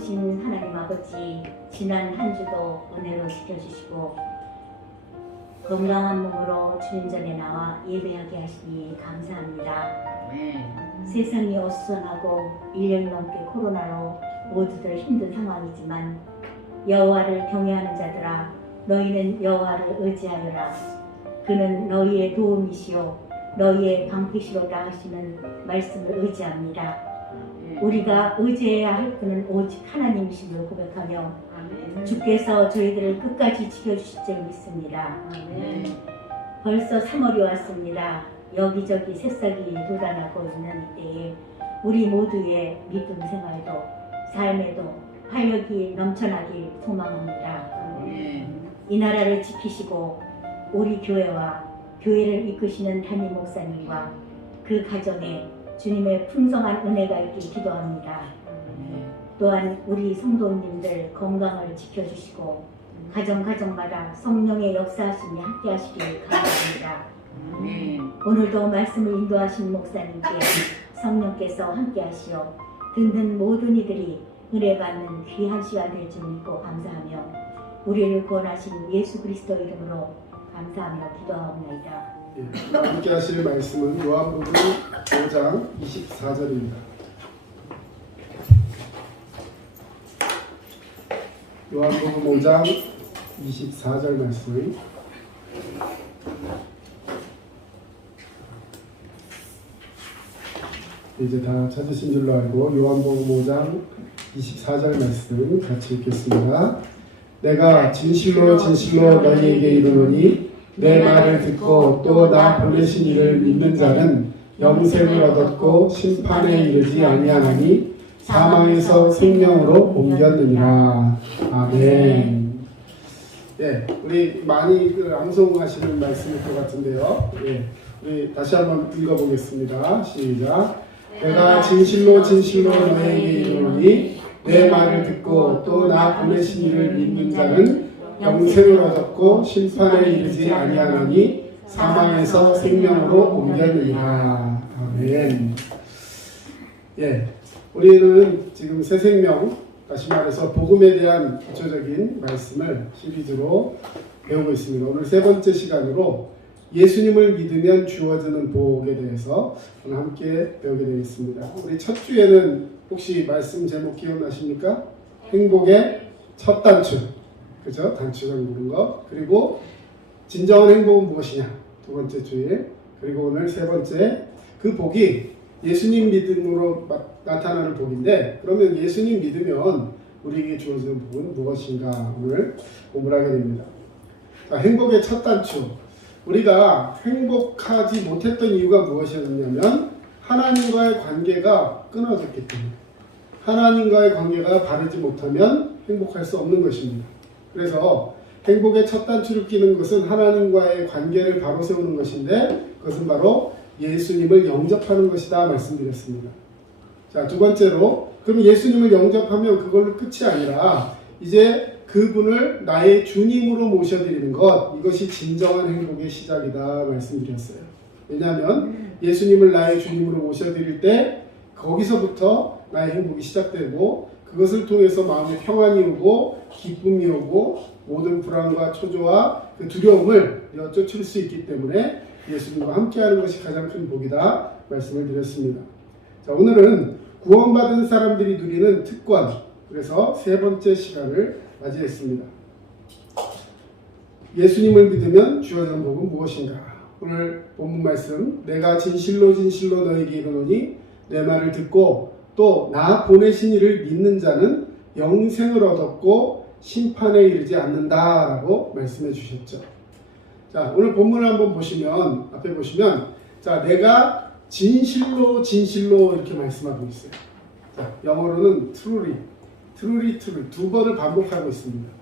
좋으신 하나님 아버지, 지난 한 주도 은혜로 지켜주시고 건강한 몸으로 주님 전에 나와 예배하게 하시니 감사합니다. 세상이 어수선하고 1년 넘게 코로나로 모두들 힘든 상황이지만 여호와를 경외하는 자들아, 너희는 여호와를 의지하여라. 그는 너희의 도움이시요 너희의 방패시로다 하시는 말씀을 의지합니다. 우리가 의지해야 할 분은 오직 하나님이심을 고백하며 주께서 저희들을 끝까지 지켜주실 줄 믿습니다. 벌써 3월이 왔습니다. 여기저기 새싹이 돋아나고 있는 이때에 우리 모두의 믿음 생활도 삶에도 활력이 넘쳐나길 소망합니다. 이 나라를 지키시고 우리 교회와 교회를 이끄시는 담임 목사님과 그 가정에 주님의 풍성한 은혜가 있길 기도합니다. 또한 우리 성도님들 건강을 지켜주시고 가정마다 성령의 역사하심이 함께 하시길 바랍니다. 오늘도 말씀을 인도하신 목사님께 성령께서 함께 하시어 듣는 모든 이들이 은혜 받는 귀한 시간 될 줄 믿고 감사하며 우리를 구원하신 예수 그리스도 이름으로 감사하며 기도하옵나이다. 함께 하실 말씀은 요한복음 5장 24절입니다. 요한복음 5장 24절 말씀. 이제 다 찾으신 줄로 알고 요한복음 5장 24절 말씀 같이 읽겠습니다. 내가 진실로 너희에게 이르노니 내 말을 듣고 또 나 보내신 이를 믿는 자는 영생을 얻었고 심판에 이르지 아니하나니 사망에서 생명으로 옮겼느니라. 아멘. 예, 우리 많이 암송하시는 말씀일 것 같은데요. 예, 우리 다시 한번 읽어보겠습니다. 시작. 내가 진실로 너희에게 이르노니 내 말을 듣고 또 나 보내신 이를 믿는 자는 영생을 얻었고 심판에 이르지 아니하나니 사망에서 생명으로 옮겼느니라. 아멘. 예, 우리는 지금 새 생명, 다시 말해서 복음에 대한 기초적인 말씀을 시리즈로 배우고 있습니다. 오늘 세 번째 시간으로 예수님을 믿으면 주어지는 복에 대해서 오늘 함께 배우게 되겠습니다. 우리 첫 주에는 혹시 말씀 제목 기억나십니까? 행복의 첫 단추. 그죠? 단추를 부른 거. 그리고 진정한 행복은 무엇이냐? 두 번째 주일. 그리고 오늘 세 번째, 그 복이 예수님 믿음으로 나타나는 복인데, 그러면 예수님 믿으면 우리에게 주어지는 복은 무엇인가? 오늘 공부를 하게 됩니다. 자, 행복의 첫 단추. 우리가 행복하지 못했던 이유가 무엇이었냐면 하나님과의 관계가 끊어졌기 때문에, 하나님과의 관계가 바르지 못하면 행복할 수 없는 것입니다. 그래서 행복의 첫 단추를 끼는 것은 하나님과의 관계를 바로 세우는 것인데, 그것은 바로 예수님을 영접하는 것이다 말씀드렸습니다. 자, 두 번째로, 그럼 예수님을 영접하면 그걸로 끝이 아니라 이제 그분을 나의 주님으로 모셔드리는 것, 이것이 진정한 행복의 시작이다 말씀드렸어요. 왜냐하면 예수님을 나의 주님으로 모셔드릴 때 거기서부터 나의 행복이 시작되고, 그것을 통해서 마음에 평안이 오고 기쁨이 오고 모든 불안과 초조와 그 두려움을 쫓을 수 있기 때문에 예수님과 함께하는 것이 가장 큰 복이다 말씀을 드렸습니다. 자, 오늘은 구원받은 사람들이 누리는 특권, 그래서 세 번째 시간을 맞이했습니다. 예수님을 믿으면 주어지는 복은 무엇인가? 오늘 본문 말씀, 내가 진실로 너희에게 이르노니 내 말을 듣고 또 나 보내신 이를 믿는 자는 영생을 얻었고 심판에 이르지 않는다라고 말씀해 주셨죠. 자, 오늘 본문을 한번 보시면, 앞에 보시면, 자, 내가 진실로 이렇게 말씀하고 있어요. 자, 영어로는 truly 두 번을 반복하고 있습니다.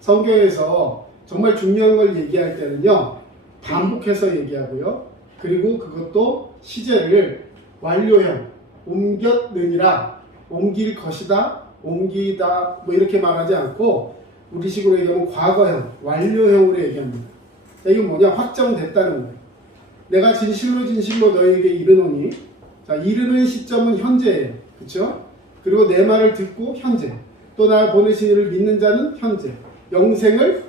성경에서 정말 중요한 걸 얘기할 때는요, 반복해서 얘기하고요. 그리고 그것도 시제를 완료형, 옮겼느니라, 옮길 것이다, 옮기다, 뭐 이렇게 말하지 않고 우리식으로 얘기하면 과거형, 완료형으로 얘기합니다. 이게 뭐냐? 확정됐다는 거예요. 내가 진실로 너희에게 이르노니, 자, 이르는 시점은 현재예요. 그렇죠? 그리고 내 말을 듣고 현재. 또 날 보내신 이를 믿는 자는 현재 영생을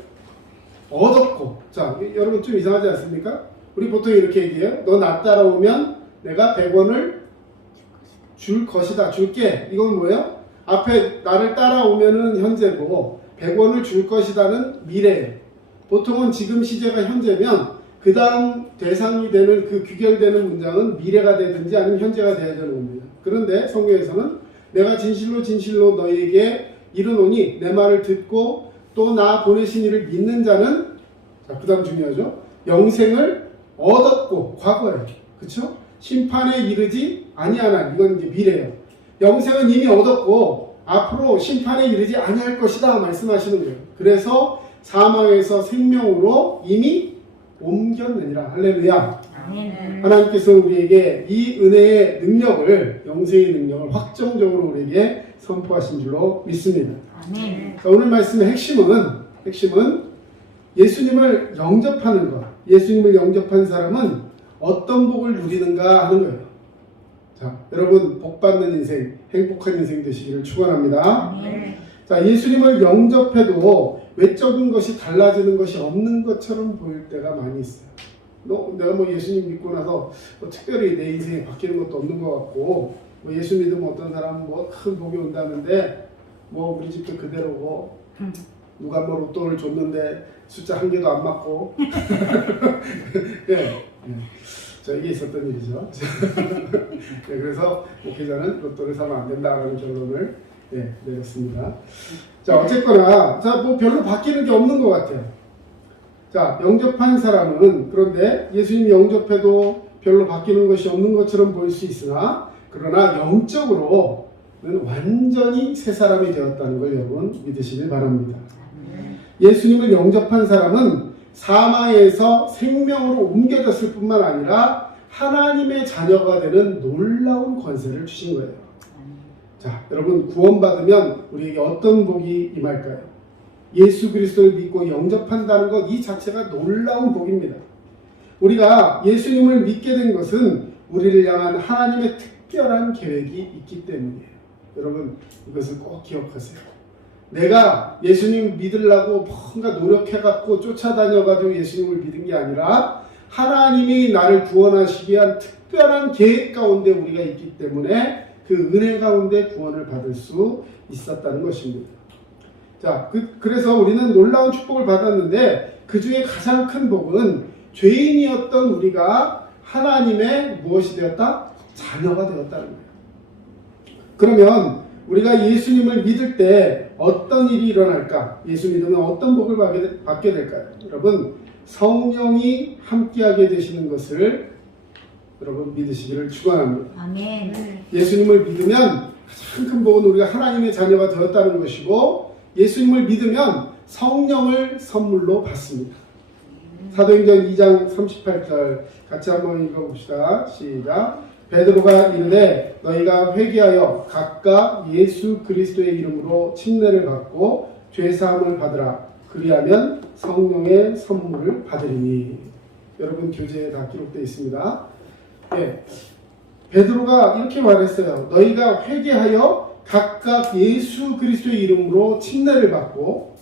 얻었고. 자, 여러분 좀 이상하지 않습니까? 우리 보통 이렇게 얘기해요. 너 나 따라오면 내가 100원을 줄 것이다. 줄게. 이건 뭐예요? 앞에 나를 따라오면은 현재고 100원을 줄 것이다는 미래예요. 보통은 지금 시제가 현재면 그 다음 대상이 되는 그 귀결되는 문장은 미래가 되든지 아니면 현재가 되어야 되는 겁니다. 그런데 성경에서는 내가 진실로 진실로 너희에게 이르노니 내 말을 듣고 또 나 보내신 이를 믿는 자는, 자, 그 다음 중요하죠. 영생을 얻었고, 과거예요. 그쵸? 심판에 이르지 아니하나. 이건 이제 미래예요. 영생은 이미 얻었고 앞으로 심판에 이르지 아니할 것이다 말씀하시는 거예요. 그래서 사망에서 생명으로 이미 옮겼느니라. 할렐루야. 아멘. 하나님께서 우리에게 이 은혜의 능력을, 영생의 능력을 확정적으로 우리에게 선포하신 줄로 믿습니다. 아멘. 자, 오늘 말씀의 핵심은 예수님을 영접하는 것. 예수님을 영접한 사람은 어떤 복을 누리는가 하는 거예요. 자, 여러분 복받는 인생, 행복한 인생 되시기를 축원합니다. 아멘. 자, 예수님을 영접해도 외적인 것이 달라지는 것이 없는 것처럼 보일 때가 많이 있어요. 내가 뭐 예수님 믿고 나서 뭐 특별히 내 인생이 바뀌는 것도 없는 것 같고, 뭐 예수 믿으면 어떤 사람은 뭐 큰 복이 온다는데 뭐 우리 집도 그대로고, 누가 뭐 로또를 줬는데 숫자 한 개도 안 맞고 네. 자, 이게 있었던 일이죠. 네, 그래서 목회자는 로또를 사면 안 된다라는 결론을 내렸습니다. 자, 어쨌거나 자, 뭐 별로 바뀌는 게 없는 것 같아요. 자, 영접한 사람은 그런데 예수님 영접해도 별로 바뀌는 것이 없는 것처럼 보일 수 있으나, 그러나 영적으로는 완전히 새 사람이 되었다는 걸 여러분 믿으시길 바랍니다. 예수님을 영접한 사람은 사망에서 생명으로 옮겨졌을 뿐만 아니라 하나님의 자녀가 되는 놀라운 권세를 주신 거예요. 자, 여러분 구원받으면 우리에게 어떤 복이 임할까요? 예수 그리스도를 믿고 영접한다는 것 이 자체가 놀라운 복입니다. 우리가 예수님을 믿게 된 것은 우리를 향한 하나님의 특별한 계획이 있기 때문이에요. 여러분 이것을 꼭 기억하세요. 내가 예수님 믿으려고 뭔가 노력해갖고 쫓아다녀가지고 예수님을 믿은 게 아니라 하나님이 나를 구원하시기 위한 특별한 계획 가운데 우리가 있기 때문에 그 은혜 가운데 구원을 받을 수 있었다는 것입니다. 자, 그래서 우리는 놀라운 축복을 받았는데 그 중에 가장 큰 복은 죄인이었던 우리가 하나님의 무엇이 되었다? 자녀가 되었다는 거예요. 그러면 우리가 예수님을 믿을 때 어떤 일이 일어날까? 예수 믿으면 어떤 복을 받게 될까요? 여러분, 성령이 함께하게 되시는 것을 여러분 믿으시기를 축원합니다. 아멘. 예수님을 믿으면 가장 큰 복은 우리가 하나님의 자녀가 되었다는 것이고, 예수님을 믿으면 성령을 선물로 받습니다. 사도행전 2장 38절 같이 한번 읽어봅시다. 시작. 베드로가 이르되 너희가 회개하여 각각 예수 그리스도의 이름으로 침례를 받고 죄사함을 받으라. 그리하면 성령의 선물을 받으리니. 여러분 교재에 다 기록되어 있습니다. 예, 베드로가 이렇게 말했어요. 너희가 회개하여 각각 예수 그리스도의 이름으로 침례를 받고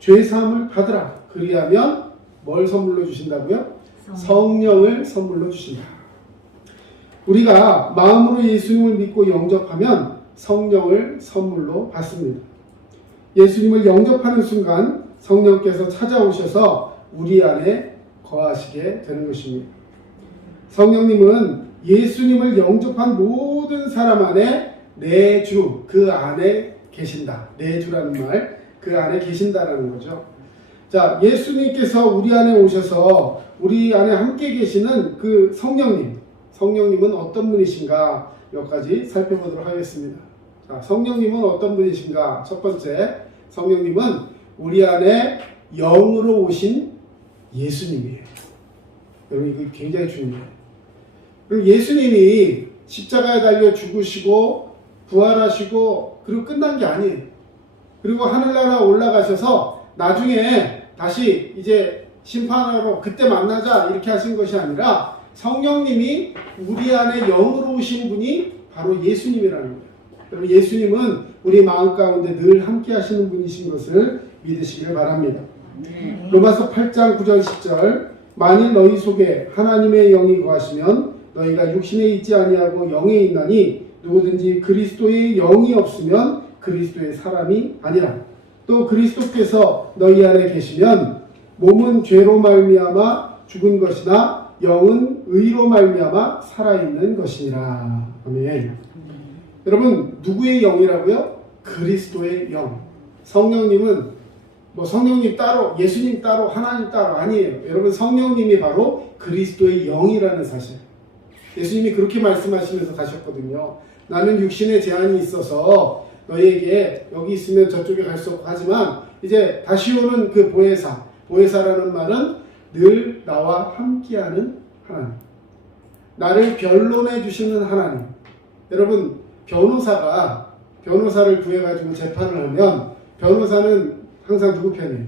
죄사함을 받으라. 그리하면 뭘 선물로 주신다고요? 성령을 선물로 주신다. 우리가 마음으로 예수님을 믿고 영접하면 성령을 선물로 받습니다. 예수님을 영접하는 순간 성령께서 찾아오셔서 우리 안에 거하시게 되는 것입니다. 성령님은 예수님을 영접한 모든 사람 안에 내주, 그 안에 계신다. 내주라는 말, 그 안에 계신다라는 거죠. 자, 예수님께서 우리 안에 오셔서 우리 안에 함께 계시는 그 성령님은 어떤 분이신가 몇 가지 살펴보도록 하겠습니다. 자, 성령님은 어떤 분이신가? 첫 번째, 성령님은 우리 안에 영으로 오신 예수님이에요. 여러분 이거 굉장히 중요해요. 그럼 예수님이 십자가에 달려 죽으시고 부활하시고 그리고 끝난 게 아니에요. 그리고 하늘나라 올라가셔서 나중에 다시 이제 심판하러 그때 만나자 이렇게 하신 것이 아니라 성령님이 우리 안에 영으로 오신 분이 바로 예수님이라는 거예요. 여러분 예수님은 우리 마음 가운데 늘 함께 하시는 분이신 것을 믿으시길 바랍니다. 로마서 8장 9절 10절 만일 너희 속에 하나님의 영이 거하시면 너희가 육신에 있지 아니하고 영에 있나니 누구든지 그리스도의 영이 없으면 그리스도의 사람이 아니라 또 그리스도께서 너희 안에 계시면 몸은 죄로 말미암아 죽은 것이나 영은 의로 말미암아 살아있는 것이니라. 아멘. 여러분 누구의 영이라고요? 그리스도의 영. 성령님은 성령님 따로, 예수님 따로, 하나님 따로 아니에요. 여러분 성령님이 바로 그리스도의 영이라는 사실. 예수님이 그렇게 말씀하시면서 가셨거든요. 나는 육신에 제한이 있어서 너희에게 여기 있으면 저쪽에 갈 수 없고 하지만 이제 다시 오는 그 보혜사라는 말은 늘 나와 함께하는 하나님. 나를 변론해 주시는 하나님. 여러분 변호사를 구해가지고 재판을 하면 변호사는 항상 누구 편이에요?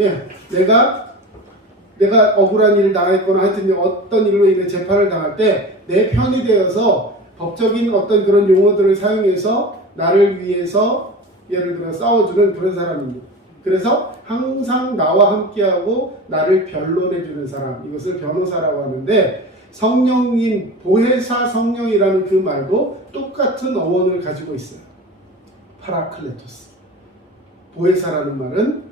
예, 내가 억울한 일을 당했거나 하여튼 어떤 일로 인해 재판을 당할 때 내 편이 되어서 법적인 어떤 그런 용어들을 사용해서 나를 위해서 예를 들어 싸워주는 그런 사람입니다. 그래서 항상 나와 함께하고 나를 변론해주는 사람, 이것을 변호사라고 하는데 성령님, 보혜사 성령이라는 그 말도 똑같은 어원을 가지고 있어요. 파라클레토스. 보혜사라는 말은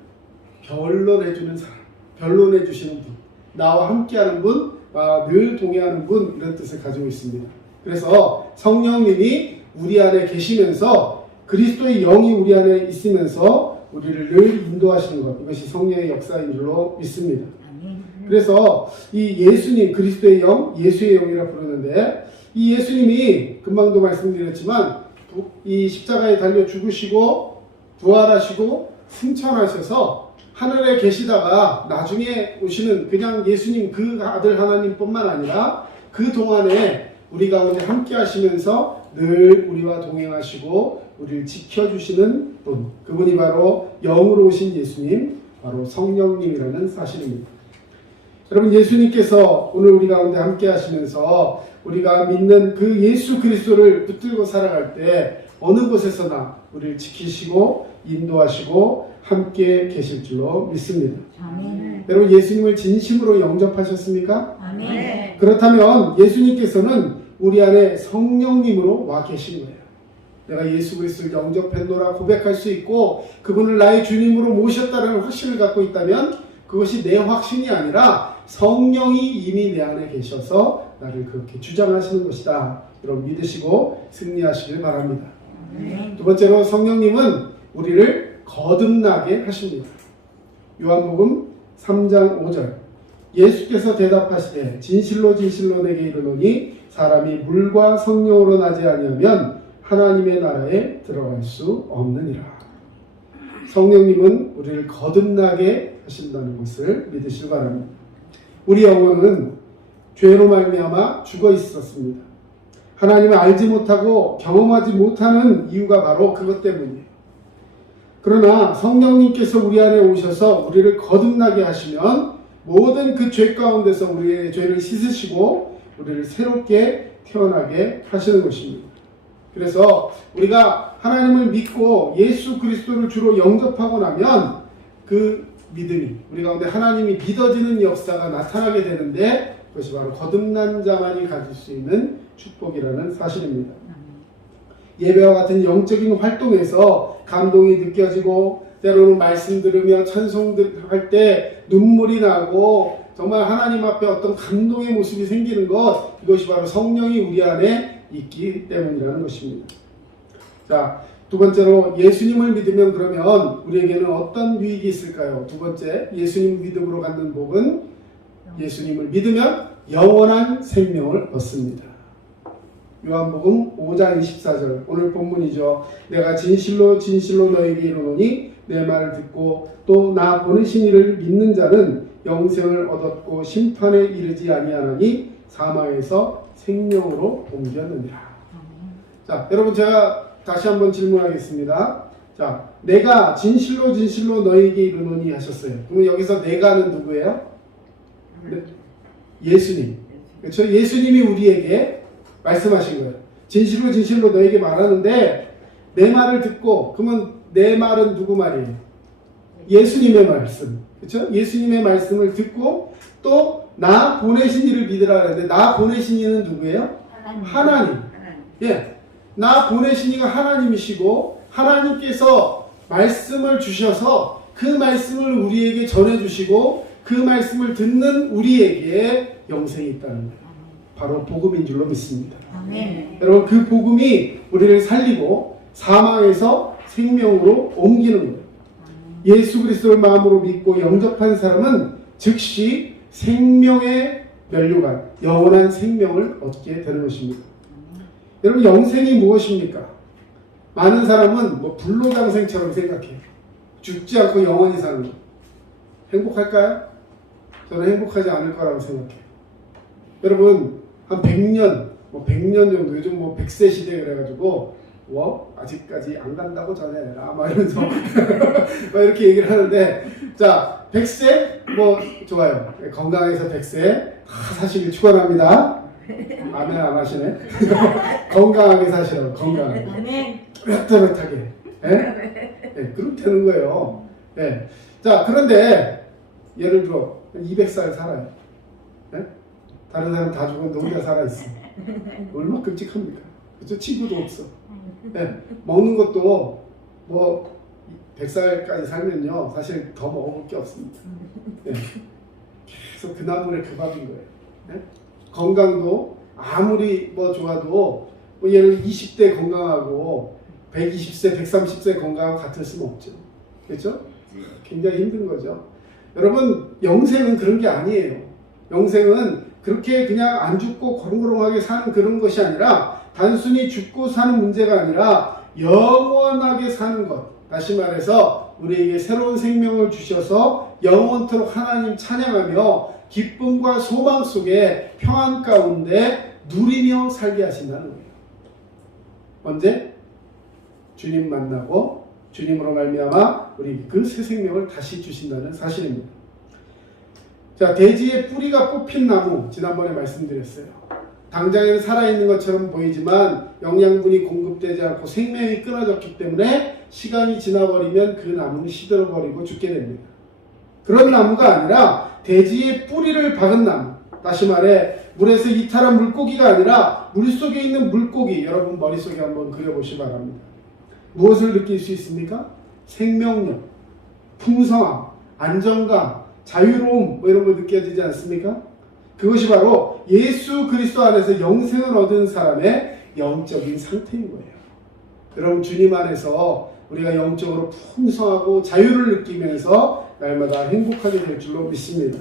변론해주는 사람, 변론해주시는 분, 나와 함께하는 분, 늘 동행하는 분, 이런 뜻을 가지고 있습니다. 그래서 성령님이 우리 안에 계시면서 그리스도의 영이 우리 안에 있으면서 우리를 늘 인도하시는 것, 이것이 성령의 역사인 줄로 믿습니다. 그래서 이 예수님, 그리스도의 영, 예수의 영이라 부르는데 이 예수님이 금방도 말씀드렸지만 이 십자가에 달려 죽으시고 부활하시고 승천하셔서 하늘에 계시다가 나중에 오시는 그냥 예수님 그 아들 하나님뿐만 아니라 그 동안에 우리 가운데 함께 하시면서 늘 우리와 동행하시고 우리를 지켜주시는 분, 그분이 바로 영으로 오신 예수님, 바로 성령님이라는 사실입니다. 여러분 예수님께서 오늘 우리 가운데 함께 하시면서 우리가 믿는 그 예수 그리스도를 붙들고 살아갈 때 어느 곳에서나 우리를 지키시고 인도하시고 함께 계실 줄로 믿습니다. 아멘. 여러분 예수님을 진심으로 영접하셨습니까? 아멘. 그렇다면 예수님께서는 우리 안에 성령님으로 와 계신 거예요. 내가 예수 그리스도를 영접했노라 고백할 수 있고 그분을 나의 주님으로 모셨다는 확신을 갖고 있다면 그것이 내 확신이 아니라 성령이 이미 내 안에 계셔서 나를 그렇게 주장하시는 것이다. 여러분 믿으시고 승리하시길 바랍니다. 두 번째로 성령님은 우리를 거듭나게 하십니다. 요한복음 3장 5절 예수께서 대답하시되 진실로 진실로 내게 이르노니 사람이 물과 성령으로 나지 아니하면 하나님의 나라에 들어갈 수 없느니라. 성령님은 우리를 거듭나게 하신다는 것을 믿으시기 바랍니다. 우리 영혼은 죄로 말미암아 죽어 있었습니다. 하나님을 알지 못하고 경험하지 못하는 이유가 바로 그것 때문이에요. 그러나 성령님께서 우리 안에 오셔서 우리를 거듭나게 하시면 모든 그 죄 가운데서 우리의 죄를 씻으시고 우리를 새롭게 태어나게 하시는 것입니다. 그래서 우리가 하나님을 믿고 예수 그리스도를 주로 영접하고 나면 그 믿음이 우리 가운데 하나님이 믿어지는 역사가 나타나게 되는데 그것이 바로 거듭난 자만이 가질 수 있는 축복이라는 사실입니다. 예배와 같은 영적인 활동에서 감동이 느껴지고 때로는 말씀 들으며 찬송할 때 눈물이 나고 정말 하나님 앞에 어떤 감동의 모습이 생기는 것, 이것이 바로 성령이 우리 안에 있기 때문이라는 것입니다. 자, 두 번째로 예수님을 믿으면 그러면 우리에게는 어떤 유익이 있을까요? 두 번째, 예수님 믿음으로 갖는 복은 예수님을 믿으면 영원한 생명을 얻습니다. 요한복음 5장 24절 오늘 본문이죠. 내가 진실로 진실로 너에게 이르노니 내 말을 듣고 또 나 보내신 이를 믿는 자는 영생을 얻었고 심판에 이르지 아니하나니 사망에서 생명으로 옮겼느니라. 자, 여러분 제가 다시 한번 질문하겠습니다. 자, 내가 진실로 진실로 너에게 이르노니 하셨어요. 그러면 여기서 내가는 누구예요? 예수님. 그렇죠? 예수님이 우리에게 말씀하신 거예요. 진실로 진실로 너에게 말하는데 내 말을 듣고, 그러면 내 말은 누구 말이에요? 예수님의 말씀. 그렇죠? 예수님의 말씀을 듣고 또 나 보내신 이를 믿으라 그랬는데 나 보내신 이는 누구예요? 하나님. 예. 나 보내신 이가 하나님이시고 하나님께서 말씀을 주셔서 그 말씀을 우리에게 전해주시고 그 말씀을 듣는 우리에게 영생이 있다는 거예요. 바로 복음인 줄로 믿습니다. 아멘. 여러분, 그 복음이 우리를 살리고 사망에서 생명으로 옮기는 거예요. 예수 그리스도를 마음으로 믿고 영접한 사람은 즉시 생명의 면류관, 영원한 생명을 얻게 되는 것입니다. 여러분, 영생이 무엇입니까? 많은 사람은 뭐 불로장생처럼 생각해요. 죽지 않고 영원히 사는 거. 행복할까요? 저는 행복하지 않을 거라고 생각해요. 여러분, 한 100년, 뭐 100년 정도, 요즘 뭐 100세 시대 그래가지고, 아직까지 안 간다고 전해라. 막 이러면서, 막 이렇게 얘기를 하는데, 자, 100세? 뭐, 좋아요. 건강해서 100세. 사시길 축원합니다. 아멘 안 하시네. 건강하게 사시라고, 건강하게. 아멘. 뚜렷뚜렷하게. 예? 네, 그렇게 되는 거예요. 네. 자, 그런데, 예를 들어, 200살 살아요. 네? 다른 사람 다 죽었는데 혼자 살아있어. 얼마나 끔찍합니까? 그쵸? 친구도 없어. 네. 먹는 것도, 뭐, 100살까지 살면요, 사실 더 먹을 게 없습니다. 네. 계속 그 나물에 그 밥인 거예요. 네? 건강도 아무리 뭐 좋아도, 뭐 예를 들어 20대 건강하고 120세, 130세 건강하고 같을 수는 없죠. 그렇죠? 굉장히 힘든 거죠. 여러분, 영생은 그런 게 아니에요. 영생은 그렇게 그냥 안 죽고 거렁거렁하게 사는 그런 것이 아니라 단순히 죽고 사는 문제가 아니라 영원하게 사는 것. 다시 말해서 우리에게 새로운 생명을 주셔서 영원토록 하나님 찬양하며 기쁨과 소망 속에 평안 가운데 누리며 살게 하신다는 거예요. 언제? 주님 만나고 주님으로 말미암아 우리 그 새 생명을 다시 주신다는 사실입니다. 자, 대지에 뿌리가 뽑힌 나무, 지난번에 말씀드렸어요. 당장에는 살아있는 것처럼 보이지만 영양분이 공급되지 않고 생명이 끊어졌기 때문에 시간이 지나버리면 그 나무는 시들어버리고 죽게 됩니다. 그런 나무가 아니라 대지에 뿌리를 박은 나무, 다시 말해 물에서 이탈한 물고기가 아니라 물속에 있는 물고기, 여러분 머릿속에 한번 그려보시기 바랍니다. 무엇을 느낄 수 있습니까? 생명력, 풍성함, 안정감, 자유로움, 뭐 이런 거 느껴지지 않습니까? 그것이 바로 예수 그리스도 안에서 영생을 얻은 사람의 영적인 상태인 거예요. 여러분, 주님 안에서 우리가 영적으로 풍성하고 자유를 느끼면서 날마다 행복하게 될 줄로 믿습니다.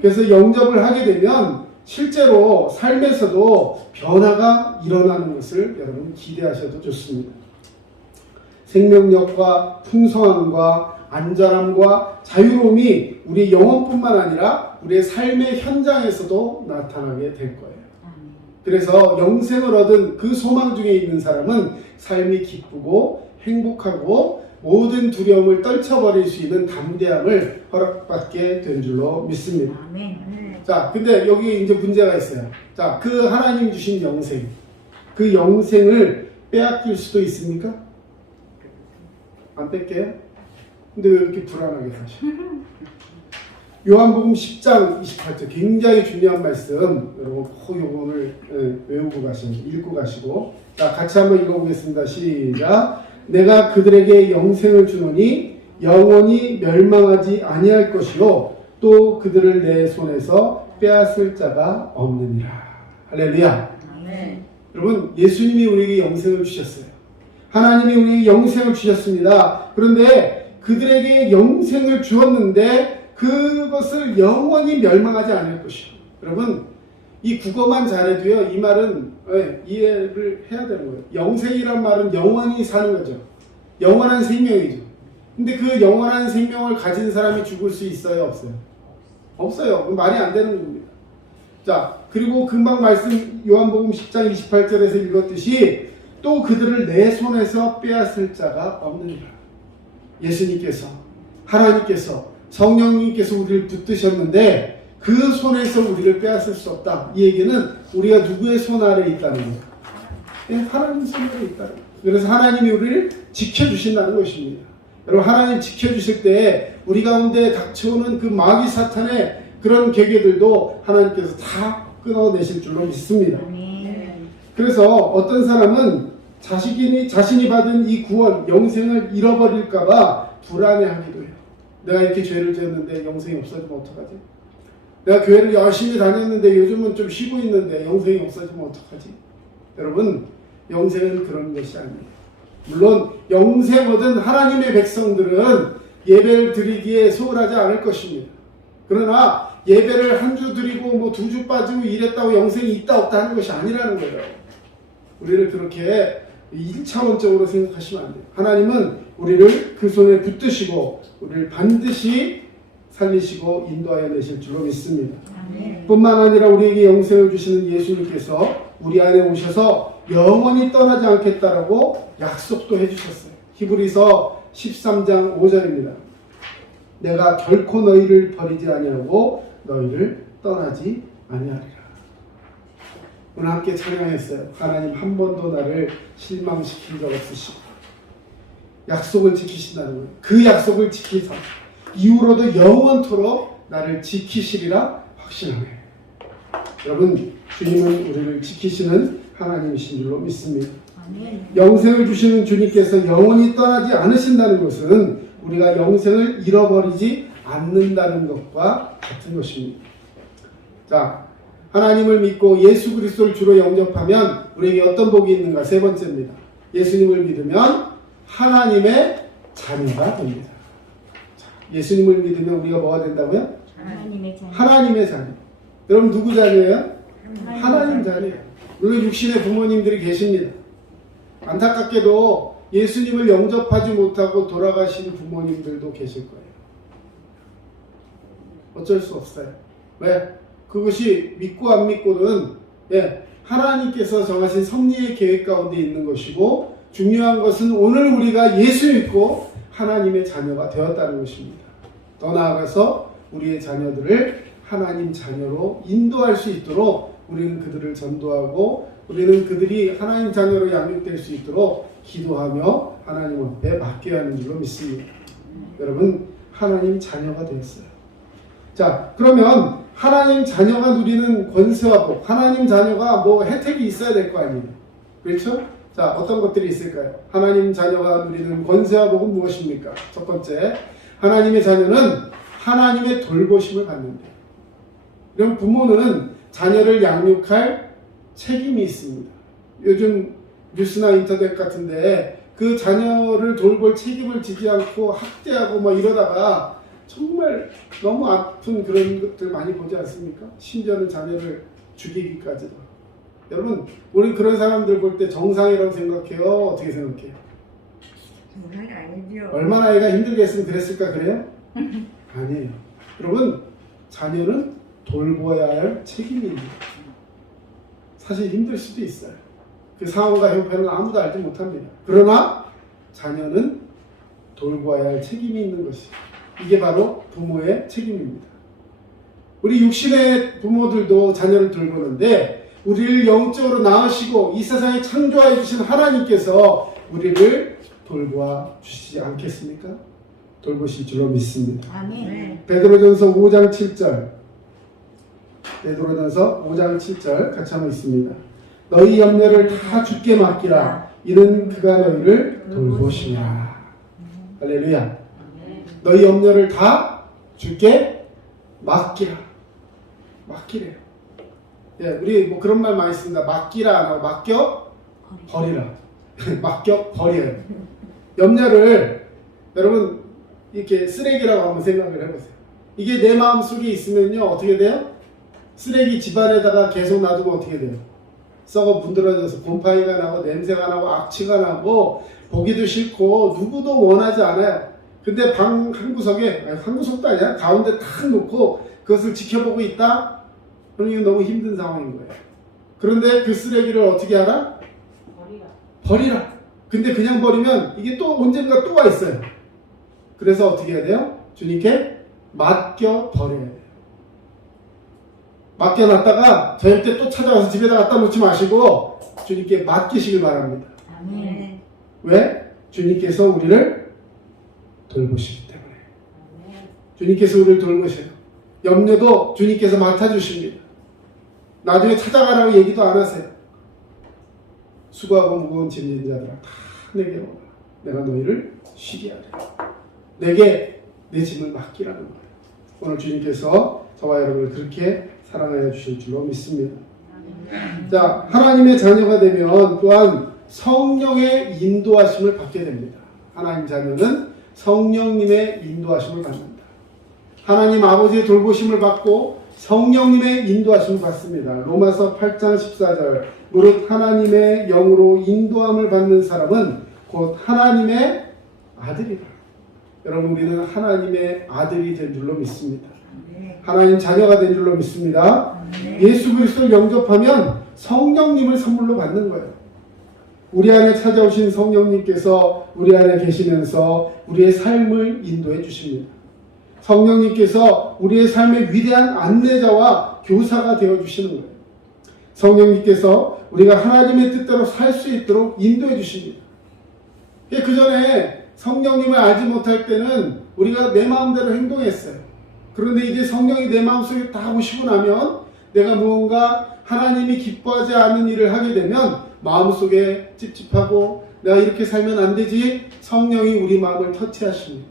그래서 영접을 하게 되면 실제로 삶에서도 변화가 일어나는 것을 여러분 기대하셔도 좋습니다. 생명력과 풍성함과 안전함과 자유로움이 우리 영혼뿐만 아니라 우리의 삶의 현장에서도 나타나게 될 거예요. 그래서 영생을 얻은 그 소망 중에 있는 사람은 삶이 기쁘고 행복하고 모든 두려움을 떨쳐버릴 수 있는 담대함을 허락받게 된 줄로 믿습니다. 자, 근데 여기 이제 문제가 있어요. 자, 그 하나님 주신 영생, 그 영생을 빼앗길 수도 있습니까? 안 뺄게요? 근데 왜 이렇게 불안하게 사셔? 요한복음 10장 28절 굉장히 중요한 말씀, 여러분 꼭 요거를 외우고 가시고 읽고 가시고, 자, 같이 한번 읽어보겠습니다. 시작. 내가 그들에게 영생을 주노니 영원히 멸망하지 아니할 것이요 또 그들을 내 손에서 빼앗을 자가 없느니라. 할렐루야. 아멘. 여러분, 예수님이 우리에게 영생을 주셨어요. 하나님이 우리에게 영생을 주셨습니다. 그런데 그들에게 영생을 주었는데 그것을 영원히 멸망하지 않을 것이요. 여러분, 이 국어만 잘해도요, 이 말은 이해를 해야 되는 거예요. 영생이란 말은 영원히 사는 거죠. 영원한 생명이죠. 근데 그 영원한 생명을 가진 사람이 죽을 수 있어요, 없어요? 없어요. 말이 안 되는 겁니다. 자, 그리고 금방 말씀 요한복음 10장 28절에서 읽었듯이 또 그들을 내 손에서 빼앗을 자가 없느니라. 예수님께서, 하나님께서, 성령님께서 우리를 붙드셨는데 그 손에서 우리를 빼앗을 수 없다. 이 얘기는 우리가 누구의 손 아래에 있다는 거예요? 하나님 손으로 있다. 그래서 하나님이 우리를 지켜주신다는 것입니다. 여러분, 하나님 지켜주실 때 우리 가운데 닥쳐오는 그 마귀 사탄의 그런 계계들도 하나님께서 다 끊어내실 줄로 믿습니다. 아멘. 그래서 어떤 사람은 자신이 받은 이 구원, 영생을 잃어버릴까봐 불안해하기도 해요. 내가 이렇게 죄를 지었는데 영생이 없어지면 어떡하지? 내가 교회를 열심히 다녔는데 요즘은 좀 쉬고 있는데 영생이 없어지면 어떡하지? 여러분, 영생은 그런 것이 아니에요. 물론 영생 얻은 하나님의 백성들은 예배를 드리기에 소홀하지 않을 것입니다. 그러나 예배를 한 주 드리고 뭐 2주 빠지고 이랬다고 영생이 있다 없다 하는 것이 아니라는 거예요. 우리를 그렇게 1차원적으로 생각하시면 안 돼요. 하나님은 우리를 그 손에 붙드시고 우리를 반드시 살리시고 인도하여 내실 줄로 믿습니다. 아멘. 뿐만 아니라 우리에게 영생을 주시는 예수님께서 우리 안에 오셔서 영원히 떠나지 않겠다라고 약속도 해주셨어요. 히브리서 13장 5절입니다. 내가 결코 너희를 버리지 아니하고 너희를 떠나지 아니하리라. 오늘 함께 찬양했어요. 하나님 한 번도 나를 실망시킨 적 없으시고 약속을 지키신다는 거예요. 그 약속을 지키사 이후로도 영원토록 나를 지키시리라 확신하네. 여러분, 주님은 우리를 지키시는 하나님이신 줄로 믿습니다. 아멘. 영생을 주시는 주님께서 영원히 떠나지 않으신다는 것은 우리가 영생을 잃어버리지 않는다는 것과 같은 것입니다. 자, 하나님을 믿고 예수 그리스도를 주로 영접하면 우리에게 어떤 복이 있는가? 세 번째입니다. 예수님을 믿으면 하나님의 자녀가 됩니다. 자, 예수님을 믿으면 우리가 뭐가 된다고요? 하나님의 자녀. 하나님의 자녀. 여러분 누구 자녀예요? 하나님 자녀예요. 물론 육신의 부모님들이 계십니다. 안타깝게도 예수님을 영접하지 못하고 돌아가신 부모님들도 계실 거예요. 어쩔 수 없어요. 왜? 그것이 믿고 안 믿고는 하나님께서 정하신 섭리의 계획 가운데 있는 것이고, 중요한 것은 오늘 우리가 예수 믿고 하나님의 자녀가 되었다는 것입니다. 더 나아가서 우리의 자녀들을 하나님 자녀로 인도할 수 있도록 우리는 그들을 전도하고, 우리는 그들이 하나님 자녀로 양육될 수 있도록 기도하며 하나님 앞에 맡겨야 하는 줄로 믿습니다. 여러분, 하나님 자녀가 되었어요. 자, 그러면 하나님 자녀가 누리는 권세와 복, 하나님 자녀가 뭐 혜택이 있어야 될 거 아니에요. 그렇죠? 자, 어떤 것들이 있을까요? 하나님 자녀가 누리는 권세와 복은 무엇입니까? 첫 번째, 하나님의 자녀는 하나님의 돌보심을 받는다. 이런 부모는 자녀를 양육할 책임이 있습니다. 요즘 뉴스나 인터넷 같은데 그 자녀를 돌볼 책임을 지지 않고 학대하고 뭐 이러다가 정말 너무 아픈 그런 것들 많이 보지 않습니까? 심지어는 자녀를 죽이기까지도. 여러분, 우리 그런 사람들 볼 때 정상이라고 생각해요? 어떻게 생각해요? 정상이 아니죠. 얼마나 아이가 힘들겠으면 그랬을까 그래요? 아니에요. 여러분, 자녀는 돌보아야 할 책임이 있는 거예요. 사실 힘들 수도 있어요. 그 상황과 형편은 아무도 알지 못합니다. 그러나 자녀는 돌보아야 할 책임이 있는 것이에요. 이게 바로 부모의 책임입니다. 우리 육신의 부모들도 자녀를 돌보는데, 우리를 영적으로 낳으시고 이 세상에 창조하여 주신 하나님께서 우리를 돌보아 주시지 않겠습니까? 돌보실 줄로 믿습니다. 아멘. 네. 베드로전서 5장 7절. 베드로전서 5장 7절 같이 한번 있습니다. 너희 염려를 다 주께 맡기라. 이는 그가 너희를 돌보시리라. 할렐루야. 너희 염려를 다 주께 맡기라. 맡기래요. 예, 우리 뭐 그런 말 많이 씁니다. 맡기라 안 하고 맡겨 버리라. 맡겨 버려요. 염려를 여러분 이렇게 쓰레기라고 한번 생각을 해보세요. 이게 내 마음 속에 있으면요 어떻게 돼요? 쓰레기 집안에다가 계속 놔두면 어떻게 돼요? 썩어 문드러져서 곰팡이가 나고 냄새가 나고 악취가 나고 보기도 싫고 누구도 원하지 않아요. 근데 방 한 구석에, 한 구석도 아니야, 가운데 탁 놓고 그것을 지켜보고 있다? 그럼 이건 너무 힘든 상황인 거예요. 그런데 그 쓰레기를 어떻게 하라? 버리라. 근데 그냥 버리면 이게 또 언젠가 또 와 있어요. 그래서 어떻게 해야 돼요? 주님께 맡겨 버려야 돼요. 맡겨놨다가 저녁 때 또 찾아와서 집에다 갖다 놓지 마시고 주님께 맡기시길 바랍니다. 아멘. 네. 왜? 주님께서 우리를 돌보시기 때문에. 아멘. 주님께서 우리를 돌보셔요. 염려도 주님께서 맡아주십니다. 나중에 찾아가라고 얘기도 안 하세요. 수고하고 무거운 짐진 자들아 다 내게 오라. 내가 너희를 쉬게 하리라. 내게 내 짐을 맡기라는 거예요. 오늘 주님께서 저와 여러분을 그렇게 사랑하여 주실 줄로 믿습니다. 자, 하나님의 자녀가 되면 또한 성령의 인도하심을 받게 됩니다. 하나님 자녀는 성령님의 인도하심을 받는다. 하나님 아버지의 돌보심을 받고 성령님의 인도하심을 받습니다. 로마서 8장 14절 무릇 하나님의 영으로 인도함을 받는 사람은 곧 하나님의 아들이다. 여러분 우리는 하나님의 아들이 된 줄로 믿습니다. 네. 하나님 자녀가 된 줄로 믿습니다. 네. 예수 그리스도를 영접하면 성령님을 선물로 받는 거예요. 우리 안에 찾아오신 성령님께서 우리 안에 계시면서 우리의 삶을 인도해 주십니다. 성령님께서 우리의 삶의 위대한 안내자와 교사가 되어 주시는 거예요. 성령님께서 우리가 하나님의 뜻대로 살 수 있도록 인도해 주십니다. 그 전에 성령님을 알지 못할 때는 우리가 내 마음대로 행동했어요. 그런데 이제 성령이 내 마음속에 다 오시고 나면 내가 무언가 하나님이 기뻐하지 않는 일을 하게 되면 마음속에 찝찝하고 내가 이렇게 살면 안 되지. 성령이 우리 마음을 터치하십니다.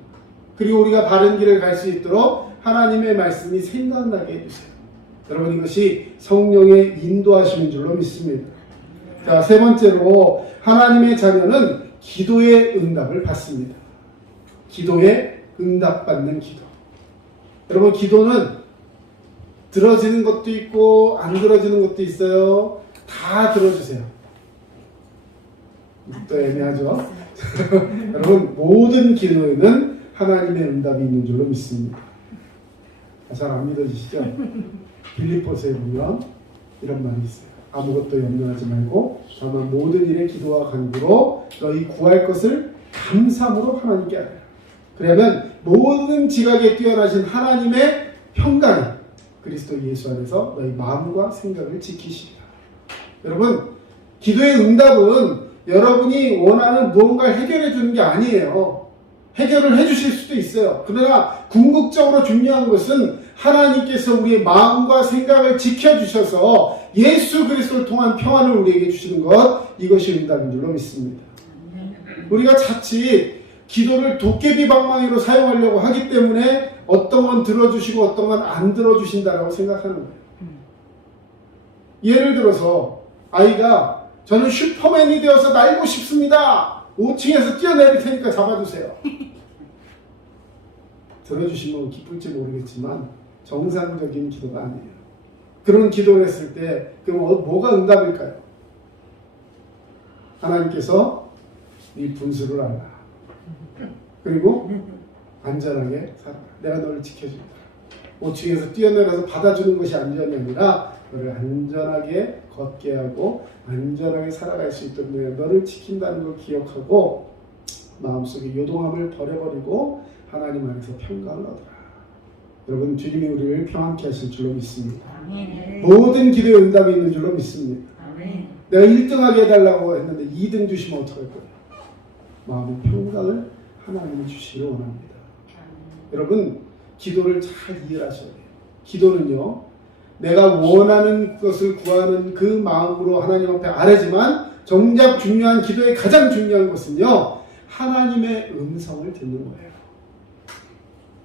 그리고 우리가 바른 길을 갈 수 있도록 하나님의 말씀이 생각나게 해주세요. 여러분 이것이 성령의 인도하심인 줄로 믿습니다. 자, 세 번째로 하나님의 자녀는 기도의 응답을 받습니다. 기도에 응답받는 기도. 여러분 기도는 들어지는 것도 있고 안 들어지는 것도 있어요. 다 들어주세요. 또 애매하죠? 여러분 모든 기도에는 하나님의 응답이 있는 줄로 믿습니다. 잘 안 믿어지시죠? 빌립보서에 보면 이런 말이 있어요. 아무것도 염려하지 말고 다만 모든 일에 기도와 간구로 너희 구할 것을 감사함으로 하나님께 하라. 그러면 모든 지각에 뛰어나신 하나님의 평강이 그리스도 예수 안에서 너희 마음과 생각을 지키시리라. 여러분 기도의 응답은 여러분이 원하는 무언가를 해결해 주는 게 아니에요. 해결을 해주실 수도 있어요. 그러나 궁극적으로 중요한 것은 하나님께서 우리의 마음과 생각을 지켜주셔서 예수 그리스도를 통한 평안을 우리에게 주시는 것, 이것이 응답인 줄로 믿습니다. 우리가 자칫 기도를 도깨비 방망이로 사용하려고 하기 때문에 어떤 건 들어주시고 어떤 건 안 들어주신다라고 생각하는 거예요. 예를 들어서 아이가 저는 슈퍼맨이 되어서 날고 싶습니다. 5층에서 뛰어내릴 테니까 잡아주세요. 들어주시면 기쁠지 모르겠지만 정상적인 기도가 아니에요. 그런 기도를 했을 때 그럼 뭐가 응답일까요? 하나님께서 네 분수를 알라. 그리고 안전하게 살아라. 내가 너를 지켜준다. 5층에서 뛰어내려서 받아주는 것이 안전이 아니라 너를 안전하게 걷게 하고 안전하게 살아갈 수 있도록 내가 너를 지킨다는 걸 기억하고 마음속에 요동함을 버려버리고 하나님 안에서 평강을 얻어라. 여러분 주님이 우리를 평안케 하실 줄로 믿습니다. 아멘. 모든 기도에 응답이 있는 줄로 믿습니다. 아멘. 내가 1등하게 해달라고 했는데 2등 주시면 어떡할 거예요? 마음의 평강을 하나님이 주시기를 원합니다. 여러분 기도를 잘 이해하셔야 돼요. 기도는요 내가 원하는 것을 구하는 그 마음으로 하나님 앞에 아뢰지만 정작 중요한 기도의 가장 중요한 것은요 하나님의 음성을 듣는 거예요.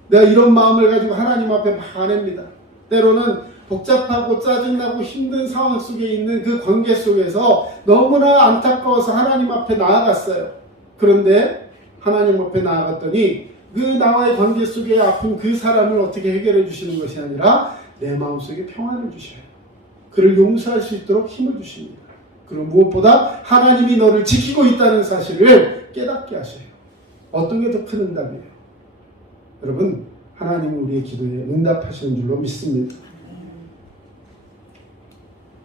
내가 이런 마음을 가지고 하나님 앞에 막 아뢰입니다. 때로는 복잡하고 짜증나고 힘든 상황 속에 있는 그 관계 속에서 너무나 안타까워서 하나님 앞에 나아갔어요. 그런데 하나님 앞에 나아갔더니 그 나와의 관계 속에 아픈 그 사람을 어떻게 해결해 주시는 것이 아니라 내 마음속에 평안을 주셔요. 그를 용서할 수 있도록 힘을 주십니다. 그리고 무엇보다 하나님이 너를 지키고 있다는 사실을 깨닫게 하셔요. 어떤 게 더 큰 응답이에요? 여러분 하나님은 우리의 기도에 응답하시는 줄로 믿습니다.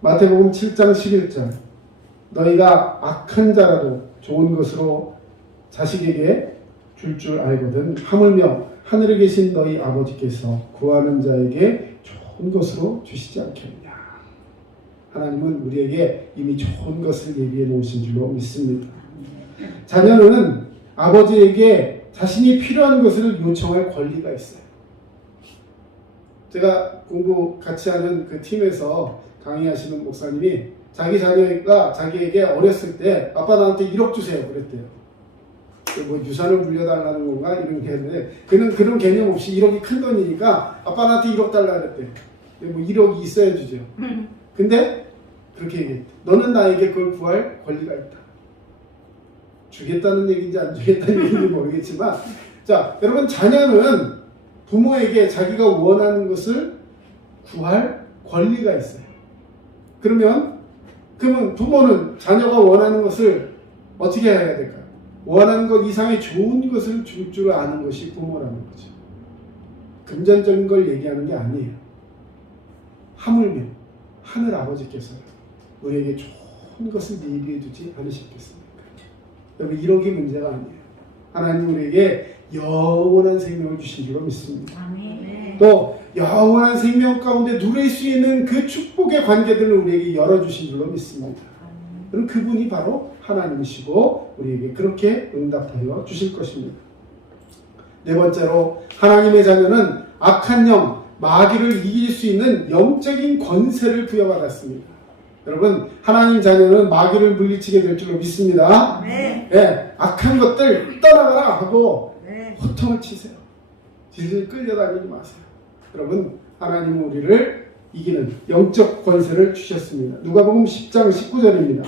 마태복음 7장 11절 너희가 악한 자라도 좋은 것으로 자식에게 줄 줄 알거든 하물며 하늘에 계신 너희 아버지께서 구하는 자에게 좋은 것으로 주시지 않겠느냐. 하나님은 우리에게 이미 좋은 것을 예비해 놓으신 줄로 믿습니다. 자녀는 아버지에게 자신이 필요한 것을 요청할 권리가 있어요. 제가 공부 같이 하는 그 팀에서 강의하시는 목사님이 자기 자녀가 자기에게 어렸을 때 아빠 나한테 1억 주세요 그랬대요. 뭐 유산을 물려달라는 건가 이런 게 있는데 그는 그런 개념 없이 1억이 큰 돈이니까 아빠 나한테 1억 달라 그랬대요. 뭐 1억이 있어야 주죠. 근데 그렇게 얘기했대. 너는 나에게 그걸 구할 권리가 있다. 주겠다는 얘기인지 안 주겠다는 얘기인지 모르겠지만 자 여러분 자녀는 부모에게 자기가 원하는 것을 구할 권리가 있어요. 그러면 부모는 자녀가 원하는 것을 어떻게 해야 될까요? 원하는 것 이상의 좋은 것을 줄 줄 아는 것이 부모라는 거죠. 금전적인 걸 얘기하는 게 아니에요. 하물며 하늘 아버지께서 우리에게 좋은 것을 예비해 두지 않으셨겠습니까? 여러분 1억이 문제가 아니에요. 하나님 우리에게 영원한 생명을 주신 줄로 믿습니다. 아멘. 또 영원한 생명 가운데 누릴 수 있는 그 축복의 관계들을 우리에게 열어주신 줄로 믿습니다. 그럼 그분이 바로 하나님이시고 우리에게 그렇게 응답하여 주실 것입니다. 네 번째로 하나님의 자녀는 악한 영, 마귀를 이길 수 있는 영적인 권세를 부여받았습니다. 여러분 하나님 자녀는 마귀를 물리치게 될 줄로 믿습니다. 네. 네, 악한 것들 떠나가라 하고 네. 호통을 치세요. 질질 끌려다니지 마세요. 여러분 하나님은 우리를 이기는 영적 권세를 주셨습니다. 누가복음 10장 19절입니다.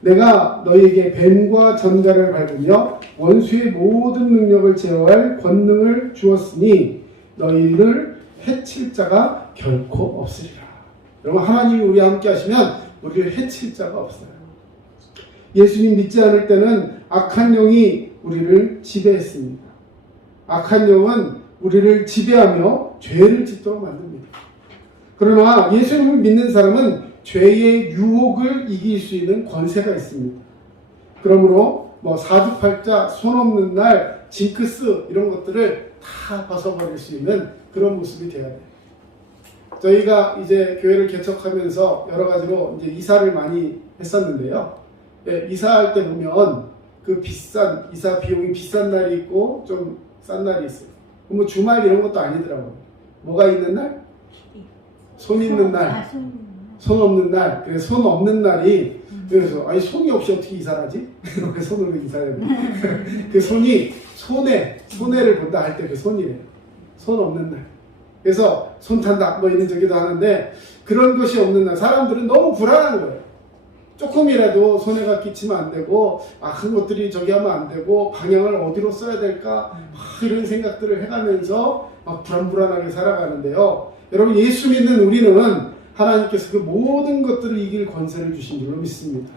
내가 너희에게 뱀과 전갈을 밟으며 원수의 모든 능력을 제어할 권능을 주었으니 너희를 해칠 자가 결코 없으리라. 여러분 하나님이 우리와 함께 하시면 우리를 해칠 자가 없어요. 예수님 믿지 않을 때는 악한 영이 우리를 지배했습니다. 악한 영은 우리를 지배하며 죄를 짓도록 만듭니다. 그러나 예수님을 믿는 사람은 죄의 유혹을 이길 수 있는 권세가 있습니다. 그러므로 사주팔자, 손 없는 날, 징크스 이런 것들을 다 벗어버릴 수 있는 그런 모습이 되어야 돼요. 저희가 이제 교회를 개척하면서 여러 가지로 이제 이사를 많이 했었는데요. 예, 이사할 때 보면 그 비싼 이사 비용이 비싼 날이 있고 좀 싼 날이 있어요. 뭐 주말 이런 것도 아니더라고요. 뭐가 있는 날? 손 있는 날, 손 없는 날. 그래서 손 없는 날이 그래서 아니 손이 없이 어떻게 이사를 하지? 왜 손으로 이사를 해야 그 손이 손해를 본다 할 때 그 손이래요. 손 없는 날. 그래서 손 탄다 뭐 이런 저기도 하는데 그런 것이 없는 날 사람들은 너무 불안한 거예요. 조금이라도 손해가 끼치면 안 되고 큰 것들이 저기 하면 안 되고 방향을 어디로 써야 될까 막 이런 생각들을 해가면서 막 불안불안하게 살아가는데요. 여러분 예수 믿는 우리는 하나님께서 그 모든 것들을 이길 권세를 주신 줄로 믿습니다.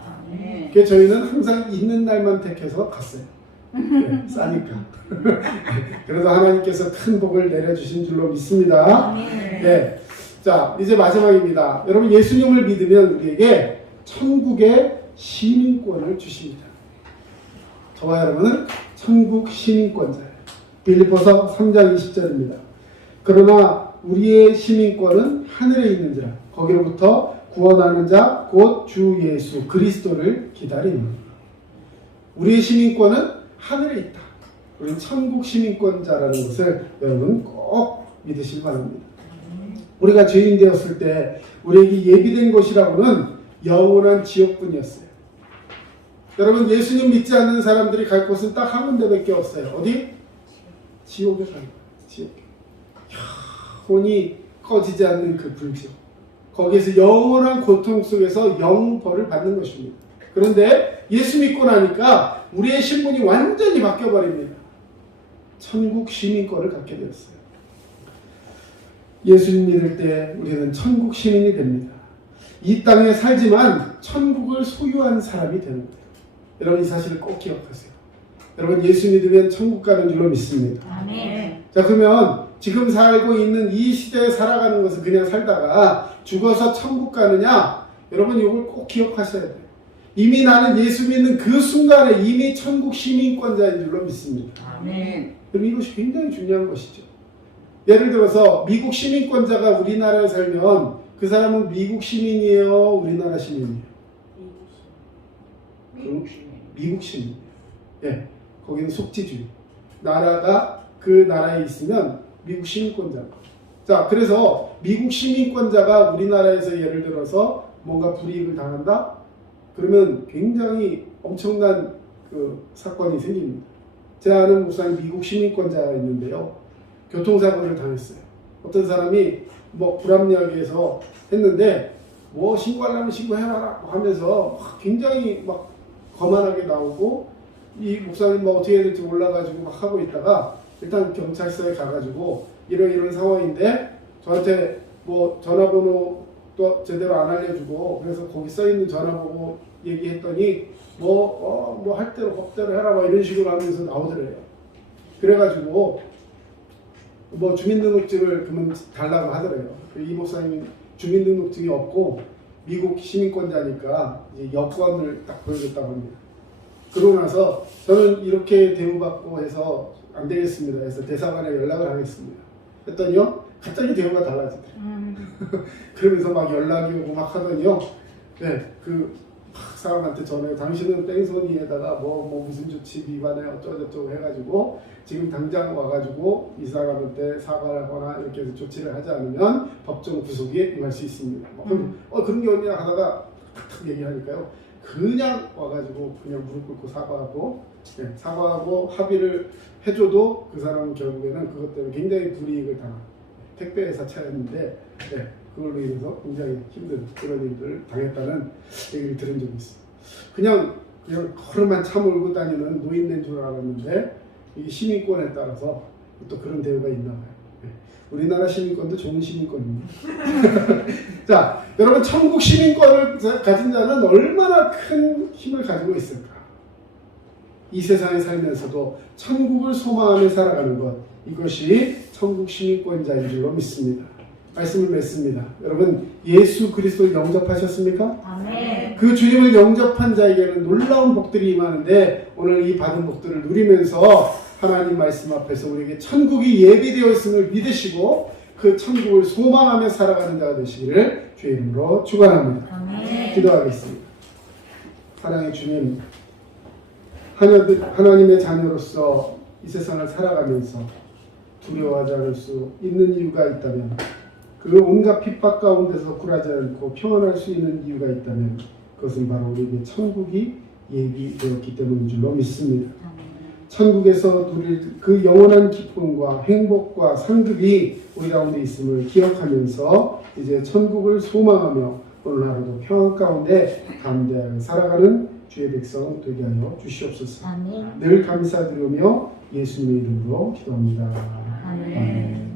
그래서 저희는 항상 있는 날만 택해서 갔어요. 네, 싸니까. 그래서 하나님께서 큰 복을 내려주신 줄로 믿습니다. 네. 자, 이제 마지막입니다. 여러분 예수님을 믿으면 우리에게 천국의 시민권을 주십니다. 저와 여러분은 천국 시민권자예요. 빌립보서 3장 20절입니다. 그러나 우리의 시민권은 하늘에 있는지라 거기로부터 구원하는 자 곧 주 예수 그리스도를 기다리는 우리의 시민권은 하늘에 있다. 우리는 천국 시민권자라는 것을 여러분 꼭 믿으시기 바랍니다. 우리가 죄인 되었을 때 우리에게 예비된 것이라고는 영원한 지옥뿐이었어요. 여러분 예수님 믿지 않는 사람들이 갈 곳은 딱 한 군데밖에 없어요. 어디? 지옥에 가는 거예요. 지옥. 혼이 꺼지지 않는 그 불지옥. 거기에서 영원한 고통 속에서 영벌을 받는 것입니다. 그런데 예수 믿고 나니까 우리의 신분이 완전히 바뀌어버립니다. 천국 시민권을 갖게 되었어요. 예수님 믿을 때 우리는 천국 시민이 됩니다. 이 땅에 살지만 천국을 소유한 사람이 되는 거예요. 여러분 이 사실을 꼭 기억하세요. 여러분 예수 믿으면 천국 가는 줄로 믿습니다. 아멘. 자 그러면 지금 살고 있는 이 시대에 살아가는 것은 그냥 살다가 죽어서 천국 가느냐? 여러분 이걸 꼭 기억하셔야 돼요. 이미 나는 예수 믿는 그 순간에 이미 천국 시민권자인 줄로 믿습니다. 아멘. 그럼 이것이 굉장히 중요한 것이죠. 예를 들어서 미국 시민권자가 우리나라에 살면 그 사람은 미국 시민이에요? 우리나라 시민이에요? 미국 시민. 예, 거기는 속지주의. 나라가 그 나라에 있으면 미국 시민권자. 자, 그래서 미국 시민권자가 우리나라에서 예를 들어서 뭔가 불이익을 당한다? 그러면 굉장히 엄청난 그 사건이 생깁니다. 제 아는 목사님 미국 시민권자가 있는데요. 교통사고를 당했어요. 어떤 사람이 뭐 불합리하게 했는데 뭐 신고하려면 신고해라 하면서 굉장히 막 거만하게 나오고 이 목사님 뭐 어떻게 해야 될지 몰라가지고 막 하고 있다가 일단 경찰서에 가가지고 이런 상황인데 저한테 뭐 전화번호도 제대로 안 알려주고 그래서 거기 써있는 전화번호 얘기했더니 뭐 할 대로 법대로 해라 막 이런 식으로 하면서 나오더래요. 그래가지고 뭐 주민등록증을 그러면 달라고 하더래요. 이 목사님 주민등록증이 없고 미국 시민권자니까 이제 여권을 딱 보여줬다고 합니다. 그러고 나서 저는 이렇게 대우받고 해서 안 되겠습니다. 그래서 대사관에 연락을 하겠습니다. 했더니요, 갑자기 대우가 달라지더래요. 그러면서 막 연락이 오고 막 하더니요, 네, 그 사람한테 전화해 당신은 뺑소니에다가 뭐 무슨 조치 위반에 어쩌고저쩌고 해가지고 지금 당장 와가지고 이 사람한테 사과를 하거나 이렇게 해서 조치를 하지 않으면 법정 구속에 임할 수 있습니다. 그런 게 어디냐 하다가 탁 얘기하니까요, 그냥 와가지고 그냥 무릎 꿇고 사과하고, 네, 사과하고 합의를 해줘도 그 사람은 결국에는 그것 때문에 굉장히 불이익을 당한 택배회사 차였는데, 네, 그걸로 인해서 굉장히 힘든 그런 일을 당했다는 얘기를 들은 적이 있어요. 그냥 하루만 차 몰고 다니는 노인네인 줄 알았는데 이게 시민권에 따라서 또 그런 대우가 있나 봐요. 네. 우리나라 시민권도 좋은 시민권입니다. 자, 여러분 천국 시민권을 가진 자는 얼마나 큰 힘을 가지고 있을까? 이 세상에 살면서도 천국을 소망하며 살아가는 것, 이것이 천국 시민권자인 줄로 믿습니다. 말씀을 맺습니다. 여러분 예수 그리스도를 영접하셨습니까? 아멘. 그 주님을 영접한 자에게는 놀라운 복들이 임하는데 오늘 이 받은 복들을 누리면서 하나님 말씀 앞에서 우리에게 천국이 예비되어 있음을 믿으시고 그 천국을 소망하며 살아가는 자가 되시기를 주의 이름으로 축원합니다. 아멘. 기도하겠습니다. 사랑의 주님, 하나님의 자녀로서 이 세상을 살아가면서 두려워하지 않을 수 있는 이유가 있다면, 그 온갖 핍박 가운데서 굴하지 않고 평안할 수 있는 이유가 있다면 그것은 바로 우리에게 천국이 예비되었기 때문인 줄로 믿습니다. 천국에서 누릴 그 영원한 기쁨과 행복과 상급이 우리 가운데 있음을 기억하면서 이제 천국을 소망하며 오늘 하루도 평안 가운데 담대하게 살아가는 주의 백성 되게 하여 주시옵소서. 아멘. 늘 감사드리며 예수님의 이름으로 기도합니다. 아멘.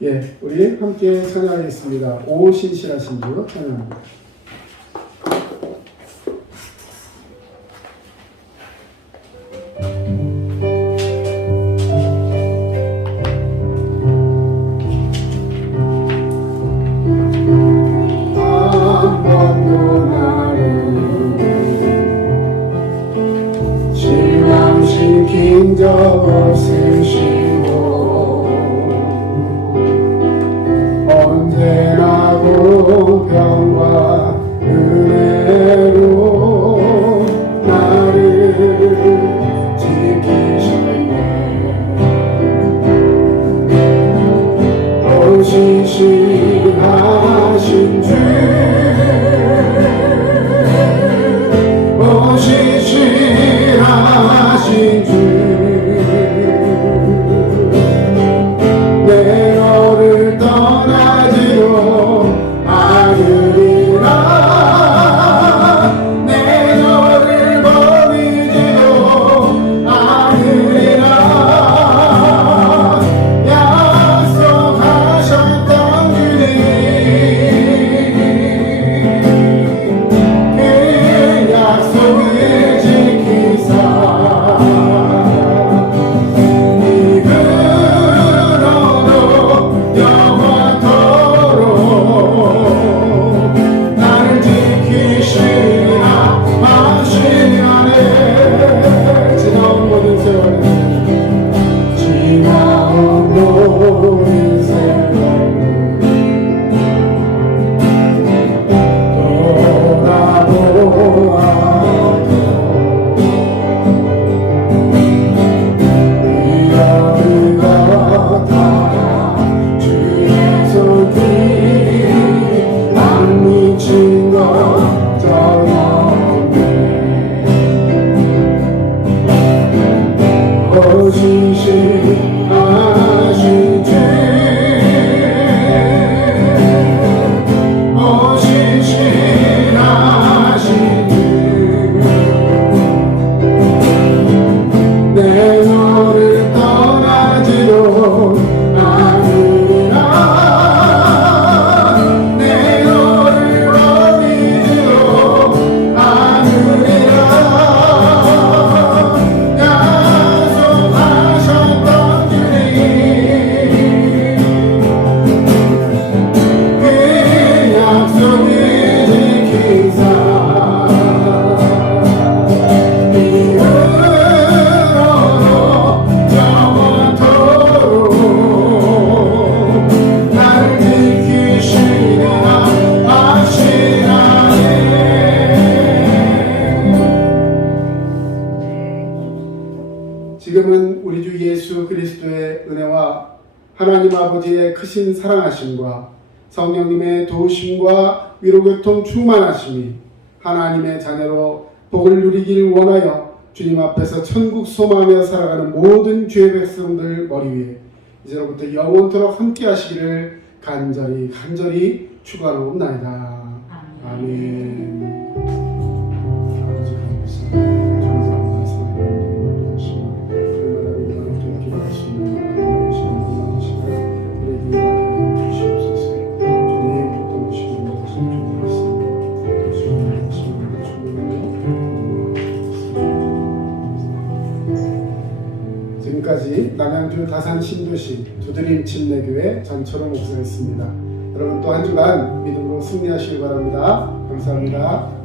예, 우리 함께 찬양하겠습니다. 오 신실하신 주 찬양합니다. 한 번도 나를 실망시킨 적 없으시고 언제나 공평과 은혜로 나를 지키셨네. 오 신실하신 주, 오 신실하신 주, 내 너를 떠나지도 않으리라. 내 너를 버리지도 않으리라. 약속하셨던 주님, 하나님의 은혜와 하나님 아버지의 크신 사랑하심과 성령님의 도우심과 위로교통 충만하심이 하나님의 자녀로 복을 누리길 원하여 주님 앞에서 천국 소망하며 살아가는 모든 주의 백성들 머리 위에 이제로부터 영원토록 함께 하시기를 간절히 축원하옵나이다. 아멘. 아버지 감사합니다. 정말 감사합니다. 하시고 얼마나 우리가 기도하시며 하나님 시간 우리에게 주시옵소서. 주님 도우시고 지금까지 남양주 다산 신도시 두드림 침례교회 전철호 목사였습니다. 여러분 또 한 주간 믿음으로 승리하시길 바랍니다. 감사합니다.